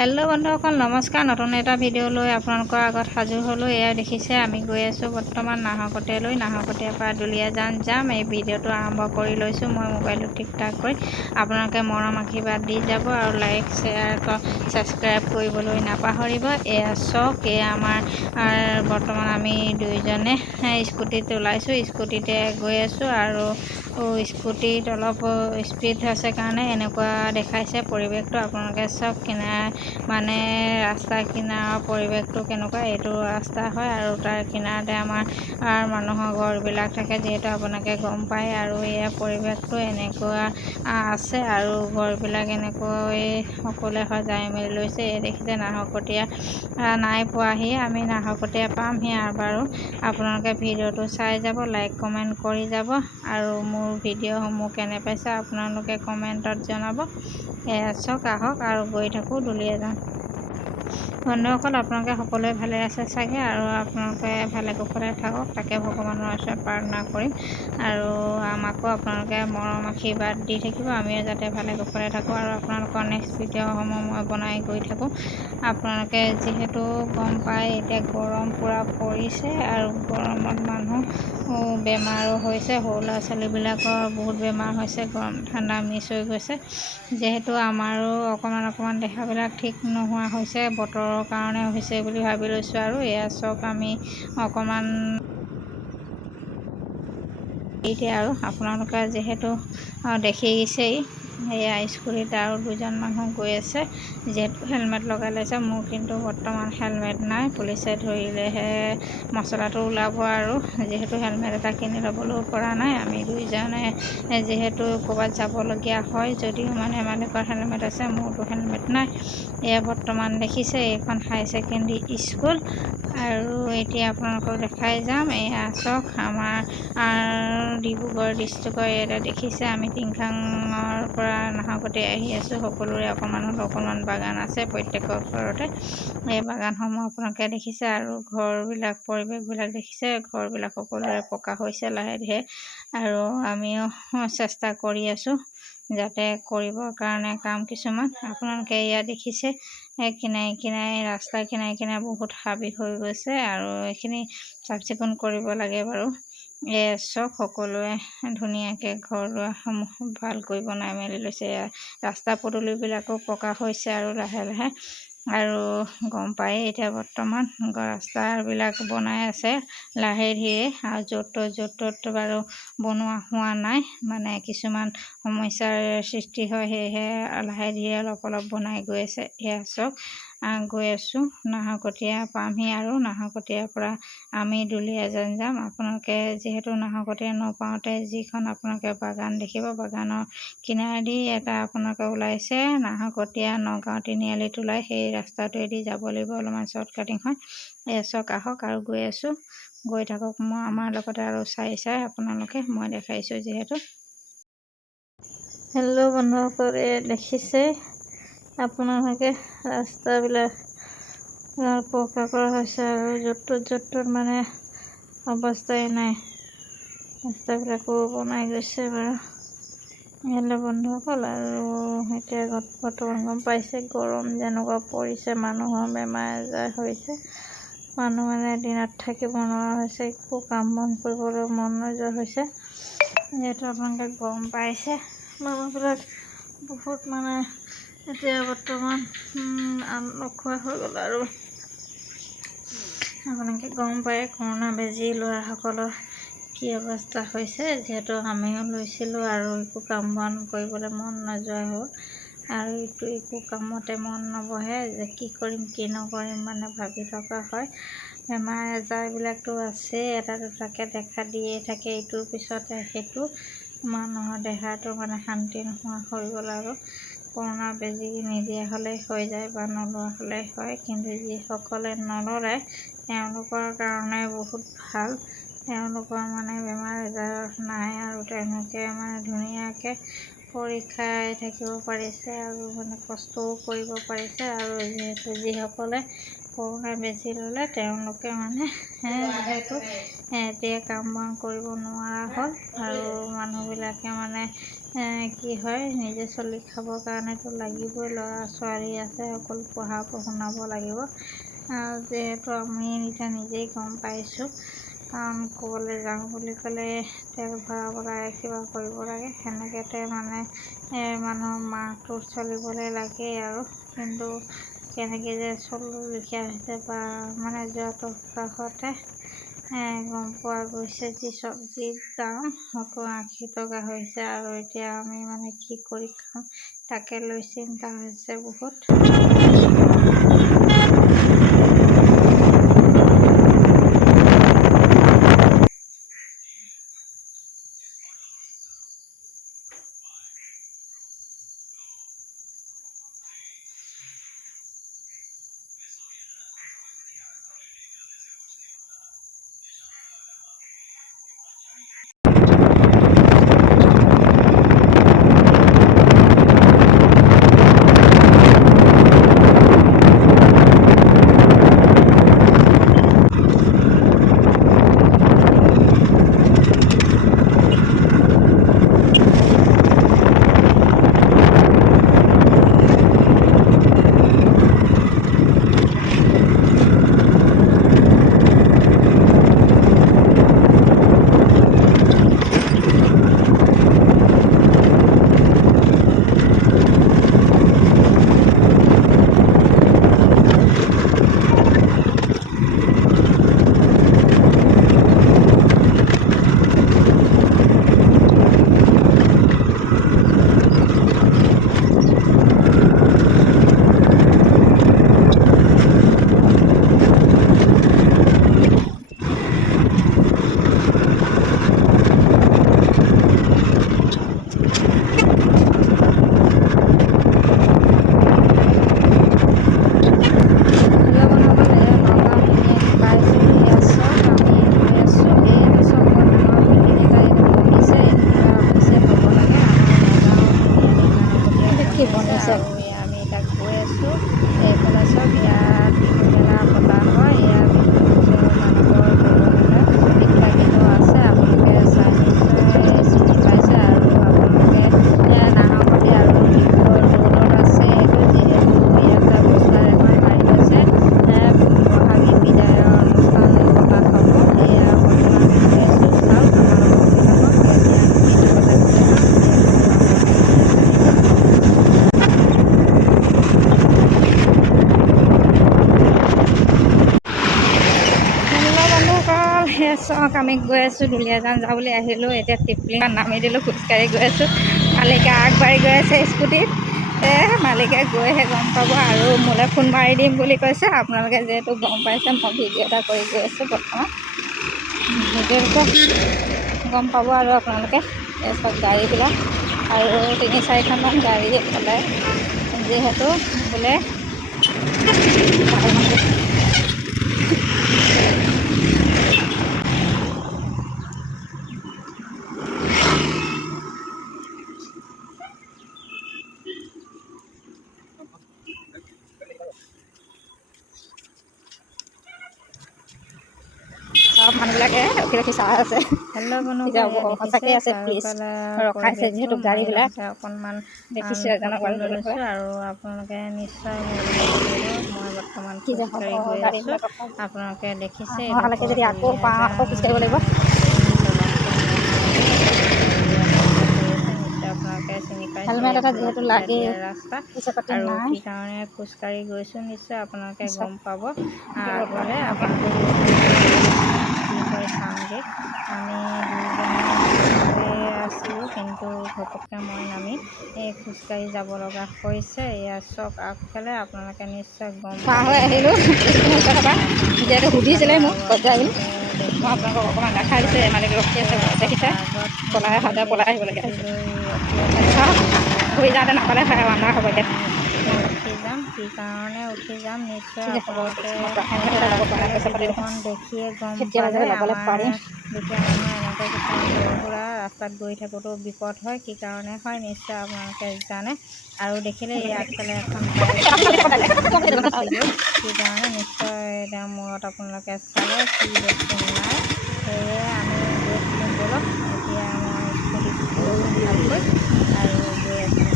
Hello' বন্ধুসকল, নমস্কাৰ। নতুন এটা ভিডিঅ' লৈ আপোনালোকৰ আগত সাজু হ'লোঁ। এয়া দেখিছে আমি গৈ আছোঁ বৰ্তমান নাহৰকটীয়ালৈ। নাহৰকটীয়াৰ পৰা দুলীয়াজান যাম। এই ভিডিঅ'টো আৰম্ভ কৰি লৈছোঁ মই মোবাইলটো ঠিক ঠাক কৰি। আপোনালোকে মৰম আশীৰ্বাদ দি যাব আৰু লাইক শ্বেয়াৰ ছাবস্ক্ৰাইব কৰিবলৈ নাপাহৰিব। এয়া চাওক, এয়া আমাৰ বৰ্তমান আমি দুইজনে স্কুটিত ওলাইছোঁ। স্কুটিতে গৈ আছোঁ আৰু স্কুটিত অলপ স্পীড আছে কাৰণে এনেকুৱা দেখাইছে পৰিৱেশটো। আপোনালোকে চাওক, মানে ৰাস্তাৰ কিনাৰৰ পৰিৱেশটো কেনেকুৱা। এইটো ৰাস্তা হয় আৰু তাৰ কিনাৰতে আমাৰ মানুহৰ ঘৰবিলাক থাকে, যিহেতু আপোনালোকে গম পায়। আৰু এয়া পৰিৱেশটো এনেকুৱা আছে আৰু ঘৰবিলাক এনেকৈ সকলোৱে সজাই মেলি লৈছে। এই দেখিছে নাহৰকটীয়া নাই পোৱাহি, আমি নাহৰকটীয়া পামহি আৰু বাৰু। আপোনালোকে ভিডিঅ'টো চাই যাব, লাইক কমেণ্ট কৰি যাব আৰু মোৰ ভিডিঅ'সমূহ কেনে পাইছে আপোনালোকে কমেণ্টত জনাব। চাওক, আহক আৰু গৈ থাকোঁ দুলীয়াজান। বন্ধুসকল, আপোনালোকে সকলোৱে ভালে আছে চাগে আৰু আপোনালোকে ভালে কুশলে থাকক, তাকে ভগৱানৰ ওচৰত প্ৰাৰ্থনা কৰিম। আৰু আমাকো আপোনালোকে মৰম আশীৰ্বাদ দি থাকিব, আমিও যাতে ভালে কুশলে থাকোঁ আৰু আপোনালোকৰ নেক্সট ভিডিঅ'সমূহ মই বনাই গৈ থাকোঁ। আপোনালোকে যিহেতু গম পায় এতিয়া গৰম পূৰা পৰিছে আৰু গৰমত মানুহ বেমাৰো হৈছে। সৰু ল'ৰা ছোৱালীবিলাকৰ বহুত বেমাৰ হৈছে, গৰম ঠাণ্ডা মিক্স হৈ গৈছে। যিহেতু আমাৰো অকণমান দেহাবিলাক ঠিক নোহোৱা হৈছে, বতৰৰ কাৰণে হৈছে বুলি ভাবি লৈছোঁ। আৰু এয়া চাওক, আমি অকণমান এতিয়া আৰু আপোনালোকে যিহেতু দেখিছেই, সেয়া স্কুটিত আৰু দুজন মানুহ গৈ আছে, যিহেতু হেলমেট লগাই লৈছে। মোৰ কিন্তু বৰ্তমান হেলমেট নাই, পুলিচে ধৰিলেহে মচলাটো ওলাব। আৰু যিহেতু হেলমেট এটা কিনি ল'বলৈও পৰা নাই, আমি দুইজনে যিহেতু ক'ৰবাত যাবলগীয়া হয় যদিও মানে মালিকৰ হেলমেট আছে, মোৰতো হেলমেট নাই। এয়া বৰ্তমান দেখিছে এইখন হাই ছেকেণ্ডেৰী স্কুল। আৰু এতিয়া আপোনালোকক দেখাই যাম। এয়া চাওক, আমাৰ ডিব্ৰুগড় ডিষ্ট্ৰিক্টৰ ইয়াতে দেখিছে আমি টিংখাঙৰ পৰা নাহৰকটীয়া আহি আছোঁ। সকলোৰে অকণমান বাগান আছে প্ৰত্যেকৰ ঘৰতে। এই বাগানসমূহ আপোনালোকে দেখিছে আৰু ঘৰবিলাক পৰিৱেশবিলাক দেখিছে। ঘৰবিলাক সকলোৰে পকা হৈছে লাহে ধীৰে আৰু আমিও চেষ্টা কৰি আছোঁ যাতে কৰিবৰ কাৰণে কাম কিছুমান। আপোনালোকে ইয়াত দেখিছে কিনাৰে ৰাস্তাৰ কিনাৰে বহুত হাবি হৈ গৈছে আৰু এইখিনি চাফ চিকুণ কৰিব লাগে বাৰু। চব সকলোৱে ধুনীয়াকৈ ঘৰ দুৱাৰসমূহ ভালকৈ বনাই মেলি লৈছে। ৰাস্তা পদূলিবিলাকো পকা হৈছে আৰু লাহে লাহে। আৰু গম পায় এতিয়া বৰ্তমান ৰাস্তাবিলাক বনাই আছে লাহে ধীৰে, আৰু য'ত ত'ত বাৰু বনোৱা হোৱা নাই, মানে কিছুমান সমস্যাৰ সৃষ্টি হয়, সেয়েহে লাহে ধীৰে অলপ বনাই গৈ আছে। এয়া চাওক, গৈ আছোঁ নাহৰকটীয়া পামহি আৰু নাহৰকটীয়াৰ পৰা আমি দুলীয়াজান যাম। আপোনালোকে যিহেতু নাহৰকটীয়া নপাওঁতে যিখন আপোনালোকে বাগান দেখিব, বাগানৰ কিনাৰেদি এটা আপোনালোকে ওলাইছে নাহৰকটীয়া নগাঁও তিনিআলিত ওলাই, সেই ৰাস্তাটোৱেদি যাব লাগিব, অলপমান শ্বৰ্টকাটিং হয়। এয়া চাওক, আহক আৰু গৈ আছোঁ, গৈ থাকক মই আমাৰ লগতে আৰু চাই আপোনালোকে, মই দেখাইছোঁ যিহেতু। হেল্ল' বন্ধুসকল, দেখিছে আপোনালোকে ৰাস্তাবিলাক পকা কৰা হৈছে আৰু য'ত ত'ত মানে অৱস্থাই নাই, ৰাস্তাবিলাকো বনাই গৈছে বাৰু। হেল্ল' বন্ধুসকল, আৰু এতিয়া বৰ্তমান গম পাইছে গৰম যেনেকুৱা পৰিছে, মানুহৰ বেমাৰ আজাৰ হৈছে, মানুহ মানে দিনত থাকিব নোৱাৰা হৈছে, একো কাম বন কৰিবলৈ মন নোযোৱা হৈছে। যিহেতু আপোনালোকে গম পাইছে মানুহবিলাক বহুত মানে এতিয়া বৰ্তমান নোখোৱা হৈ গ'ল। আৰু আপোনালোকে গম পায় কৰোণা বেজী লোৱাসকলৰ কি অৱস্থা হৈছে, যিহেতু আমিও লৈছিলোঁ আৰু একো কাম বন কৰিবলৈ মন নোযোৱা হ'ল আৰু একো কামতে মন নবহে, যে কি কৰিম কি নকৰিম মানে ভাবি থকা হয়। বেমাৰ আজাৰবিলাকতো আছেই, এটা দুটাকৈ দেখা দিয়ে থাকে, ইটোৰ পিছতে সেইটো। মানুহৰ দেহাটো মানে শান্তি নোহোৱা হৈ গ'ল। আৰু কৰোণা বেজী নিদিয়া হ'লে হৈ যায় বা নলোৱা হ'লে হয়, কিন্তু যিসকলে নলয় তেওঁলোকৰ কাৰণে বহুত ভাল। তেওঁলোকৰ মানে বেমাৰ আজাৰ নাই আৰু তেওঁলোকে মানে ধুনীয়াকৈ পৰীক্ষাই থাকিব পাৰিছে আৰু মানে কষ্টও কৰিব পাৰিছে। আৰু যিহেতু যিসকলে কৰোণা বেজি ল'লে তেওঁলোকে মানে যিহেতু এতিয়া কাম বন কৰিব নোৱাৰা হ'ল আৰু মানুহবিলাকে মানে কি হয় নিজে চলি খাবৰ কাৰণেতো লাগিবই, ল'ৰা ছোৱালী আছে, সকলো শুনাব লাগিব। যিহেতু আমি এতিয়া নিজেই গম পাইছোঁ, কাৰণ ক'বলৈ যাওঁ বুলি ক'লে তেল ভৰাব লাগে, কিবা কৰিব লাগে, সেনেকৈ মানে মানুহৰ মাহটো চলিবলৈ লাগেই আৰু। কিন্তু কেনেকৈ যে চলিবলগীয়া হৈছে বা মানে যোৱাটো সপ্তাহতে গম পোৱা গৈছে যি চব্জিৰ দাম 70-80 টকা হৈছে আৰু এতিয়া আমি মানে কি কৰি খাম তাকে লৈ চিন্তা হৈছে বহুত। আমি এতিয়া গৈ আছোঁ এইফালে চব ইয়াত বিহু মেলা পতা হয়, ইয়াত বিহু মানুহৰ মেলা এইবিলাকেতো আছে, আপোনালোকে চাই নিশ্চয় চিনি পাইছে আৰু আপোনালোকে নাহৰকটীয়া আৰু ডিব্ৰুগড় ৰোডত আছে এইটো, যিহেতু ইয়াত পোষ্টাৰ এখন মাৰি থৈছে বহাগী বিদায়ৰ অনুষ্ঠান পতা হ'ব। এয়া বৰ্তমান আমি গৈ আছোঁ, চাওক আমাৰ লগত গৈ থাকক, এতিয়া আমি ভিতৰলৈ গৈ চাওঁ চাওক। আমি গৈ আছোঁ দুলীয়াজান যাবলৈ আহিলোঁ, এতিয়া টিপলিঙত নামি দিলোঁ, খোজকাঢ়ি গৈ আছোঁ। মালিকে আগবাঢ়ি গৈ আছে স্কুটিত, মালিকে গৈহে গম পাব আৰু মোলৈ ফোন মাৰি দিম বুলি কৈছে। আপোনালোকে যিহেতু গম পাইছে মই ভিডিঅ' এটা কৰি গৈ আছোঁ, বৰ্তমান ভিডিঅ'টো গম পাব আৰু আপোনালোকে চব গাড়ীবিলাক আৰু 3-4খনমান গাড়ী ওলায়, যিহেতু বোলে চব মানুহবিলাকে ৰখি চাই আছে। সঁচাকৈ আছে, পুলিচ ৰখাইছে যিহেতু গাড়ীবিলাক অকণমান দেখিছোঁ এজনক লৈছোঁ আৰু আপোনালোকে নিশ্চয় মই বৰ্তমান খোজকাঢ়ি গৈ আছোঁ, আপোনালোকে দেখিছে যদি আকৌ পাওঁ আকৌ খোজকাঢ়িব লাগিব। আপোনালোকে চিনি পাইছে হেলমেট এটা যিহেতু লাগে ৰাস্তা আৰু কি কাৰণে খোজকাঢ়ি গৈছোঁ নিশ্চয় আপোনালোকে গম পাব। আগলৈ আপোনালোকে কি হয় চামগৈ। আমি দুজনে আছিলোঁ, কিন্তু ঘপককৈ মই নামি খোজকাঢ়ি যাব লগা হৈছে। ইয়াত চব আগফালে আপোনালোকে নিশ্চয় গম পাব। আহিলোঁ যিহেতু সুধিছিলে মোক ক'ত যায় বুলি, মই আপোনালোকক অকণমান দেখাই দিছোঁ। মালিক ৰখি আছে, দেখিছে পলাই আহিবলগীয়া হৈছে। ঘূৰি যাওঁতে নাপালে আন্ধাৰ হ'ব। এতিয়া উঠি যাম, কি কাৰণে উঠি যাম নিশ্চয় আপোনালোকে দেখিয়ে গম পালে। আমাৰ দুখীয়া মানুহে এনেকৈ কিছুমান সৰু সুৰা ৰাস্তাত গৈ থাকোঁতেও বিপদ হয়। কি কাৰণে হয় নিশ্চয় আপোনালোকে জানে, আৰু দেখিলে এই আগফালে এখন কি কাৰণে নিশ্চয় তেওঁৰ মূৰত আপোনালোকে চালে কি বস্তু নাই। সেয়ে আমি গৈছিলোঁ বলক, এতিয়া মই স্কুটিত ভালকৈ আৰু গৈ আছোঁ।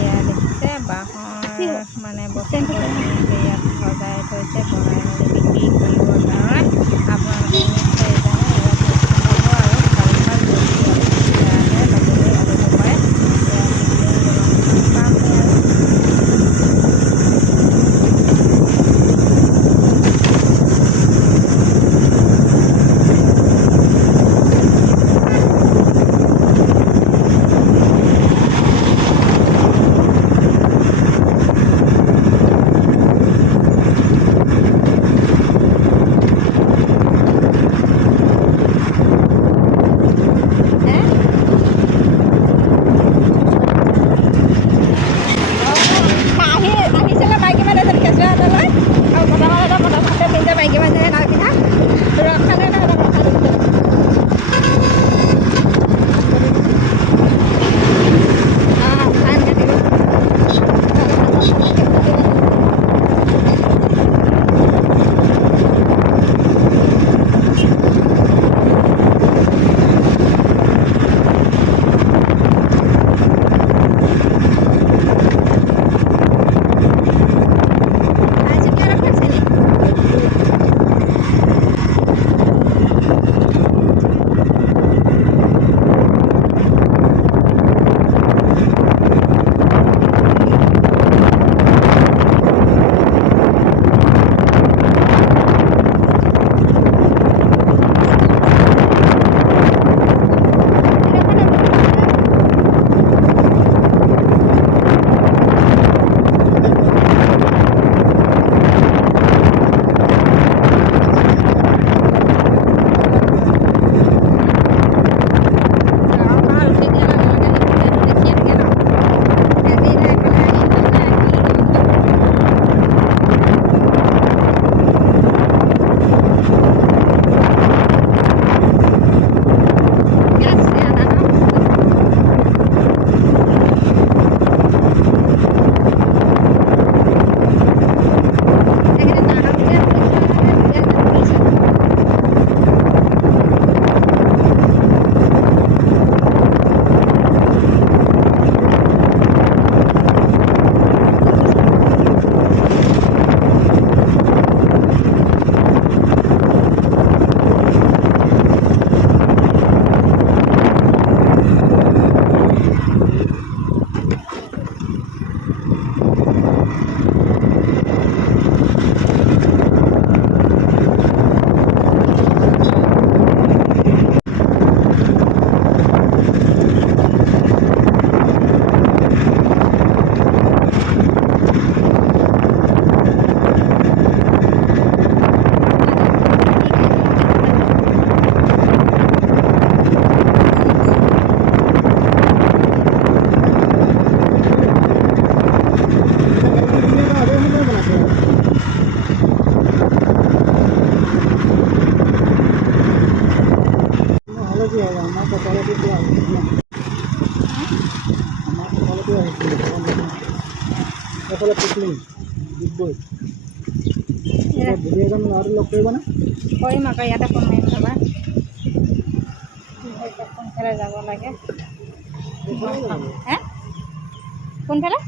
এয়া দেখিছে বাঁহৰ মানে বস্তুবোৰ ধুনীয়াকৈ ইয়াত সজাই থৈছে বনাই মেলি বিক্ৰী কৰিবৰ কাৰণে। আপোনালোকে নিশ্চয় জানে ইয়াত হ'ব আৰু ভাল ভাল বস্তু অতি আহে ল'বলৈ আহিব পাৰে। এয়া বিক্ৰী দলংখন পামহে আৰু কৰিম আকৌ ইয়াতে ফোন মাৰিম ৰ'বা, কোনফালে যাব লাগে হে কোনফালে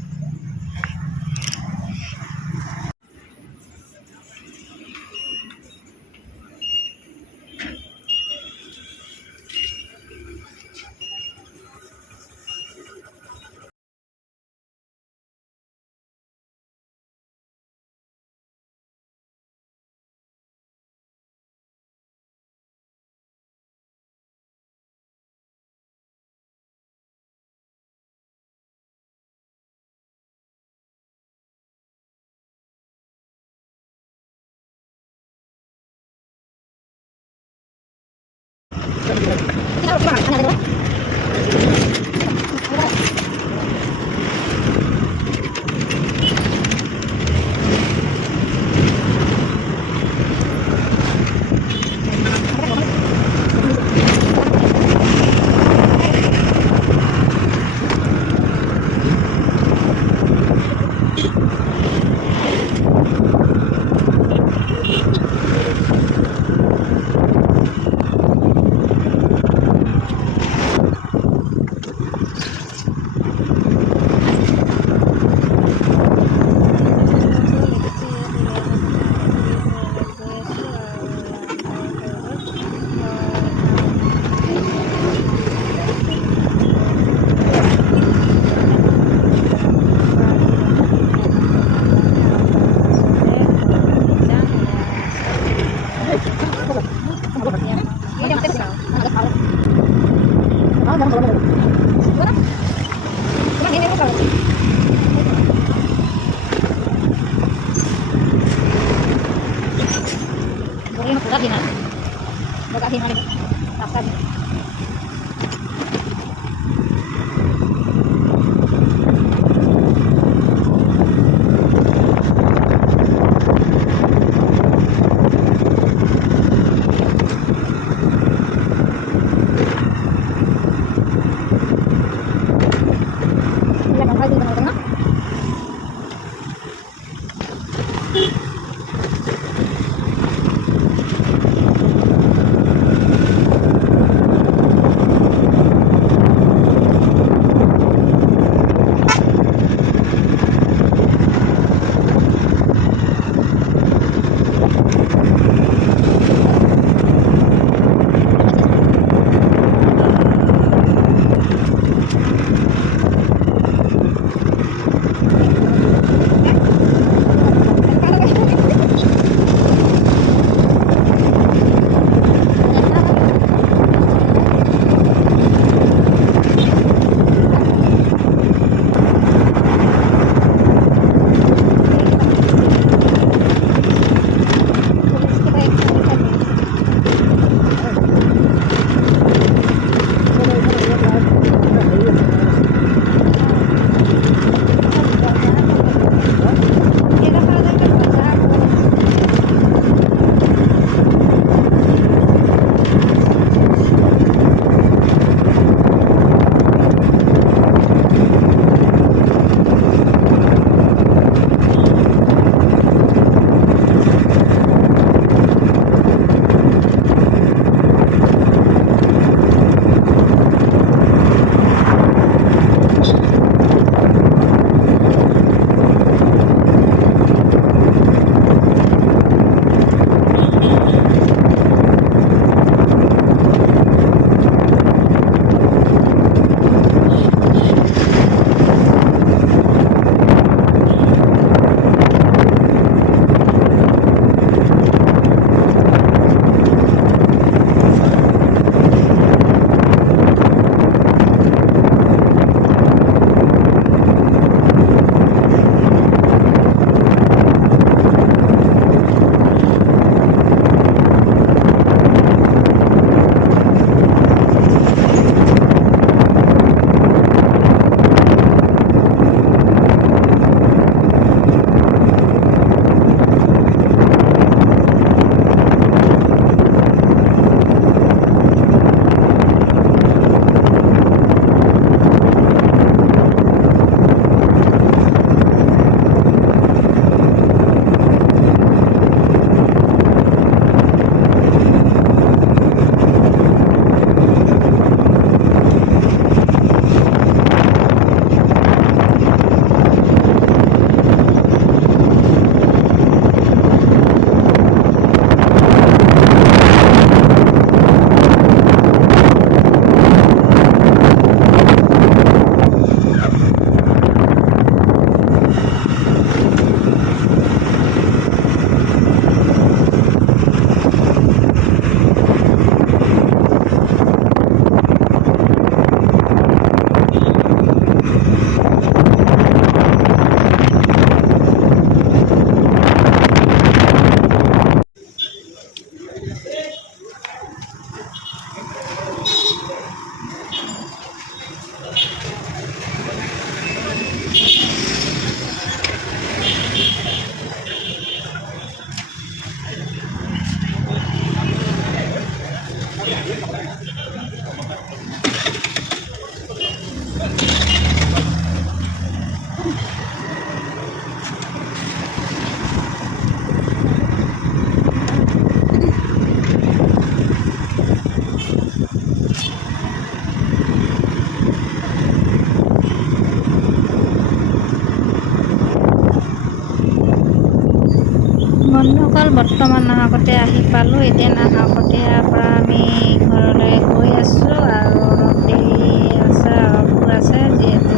বন্ধুসকল, বৰ্তমান নাহৰকটীয়া আহি পালোঁ। এতিয়া নাহৰকটীয়াৰ পৰা আমি ঘৰলৈ গৈ আছোঁ আৰু অলপ দেৰি আছে, অলপ দূৰ আছে, যিহেতু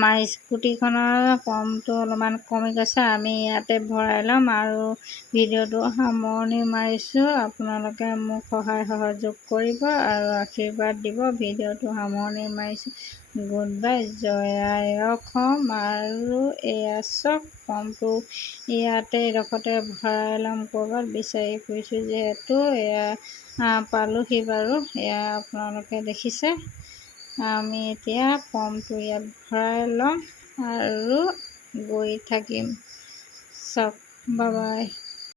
আমাৰ স্কুটিখনৰ পাম্পটো অলপমান কমি গৈছে। আমি ইয়াতে ভৰাই ল'ম আৰু ভিডিঅ'টো সামৰণি মাৰিছোঁ। আপোনালোকে মোক সহায় সহযোগ কৰিব আৰু আশীৰ্বাদ দিব। ভিডিঅ'টো সামৰণি মাৰিছোঁ। গুড বাই, জয় আই অসম। আৰু এয়া চাওক পাম্পটো ইয়াতে এডোখৰতে ভৰাই ল'ম। ক'ৰবাত বিচাৰি ফুৰিছোঁ যিহেতু এয়া পালোহি বাৰু। এয়া আপোনালোকে দেখিছে। আমি এতিয়া পাম্পটো ইয়াত ভৰাই ল'ম আৰু গৈ থাকিম। চাওক, বাই বাই।